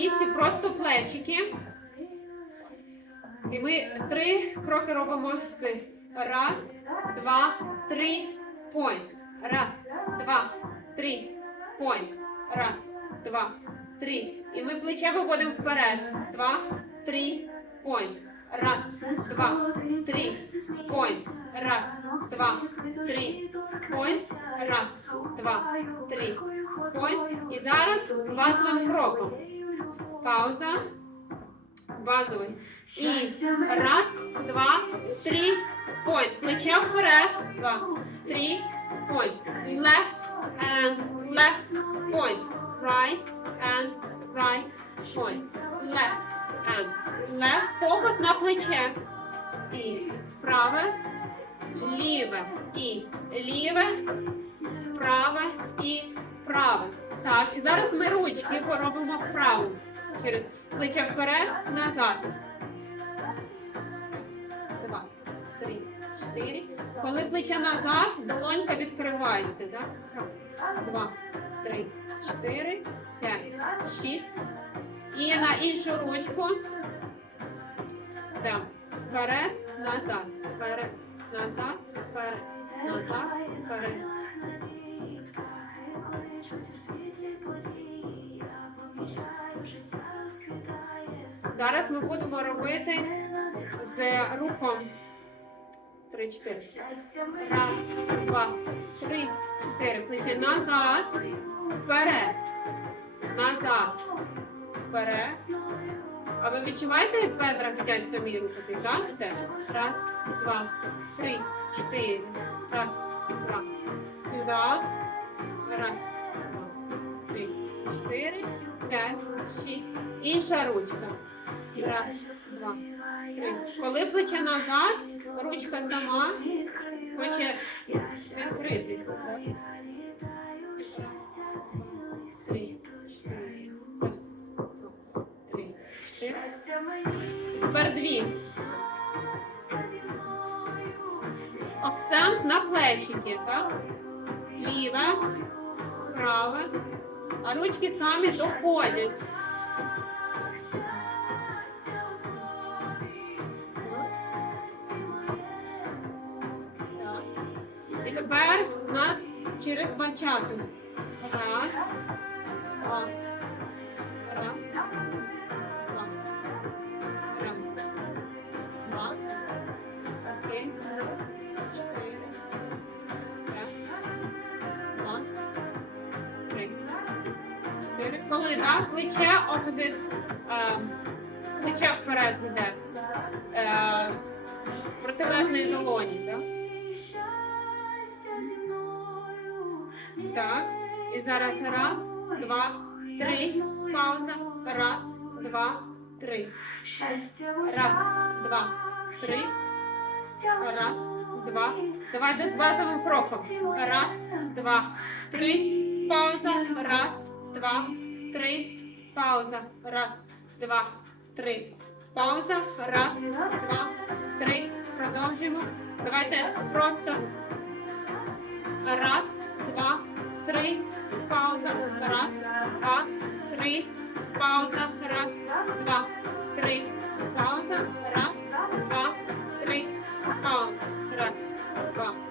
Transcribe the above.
місці просто плечики. І ми три кроки робимо з раз, два, три, point. Раз, два, три, point. Раз, два, три. І ми плече виводимо вперед. Два, три, point. Раз, два, три, point. Раз, два, три, point. Раз, два, три, point. І зараз з базовим кроком. Пауза. Базовий. І раз, два, три, point. Плече вперед. Два, три, point. Left and left point. Right and right point. Left and left. Фокус на плече. І праве, ліве. І ліве, праве і праве. Так, і зараз ми ручки поробимо вправо. Через плече вперед, назад. Два, три, чотири. Коли плече назад, долонька відкривається. Так? Раз, два, три, чотири, п'ять, шість. І на іншу ручку. Да. Вперед, назад, вперед, назад, вперед, назад, вперед. Зараз ми будемо робити з рухом. Три, чотири. Раз, два, три, чотири. Плече назад, вперед, назад, вперед. А ви відчуваєте, як бедра хотять самі рухати, так? Теж. Раз, два, три, чотири. Раз, два. Сюди. Раз, два, три, чотири, п'ять, шість. Інша ручка. Раз, два, три. Коли плече назад, ручка сама хоче відкритися. Три. Раз, два, три, чотири. Тепер дві. Акцент на плечики, так? Ліве, праве. А ручки самі доходять. І тепер у нас через бачату. Раз, два, Коли, так, плече опозит, плече вперед йде. Е, протилежної долоні, так? Так. І зараз раз, два, три. Пауза. Раз, два, три. Раз, два, три. Раз, два. Давайте з базовим кроком. Раз, два, три. Пауза. Раз, два, три, пауза. Раз, два, три. Пауза. Раз, два, три. Продовжуємо. Давайте просто. Раз, два, три. Пауза. Раз, два, три. Пауза. Раз, два, три. Пауза. Раз, два, три. Пауза. Раз, два.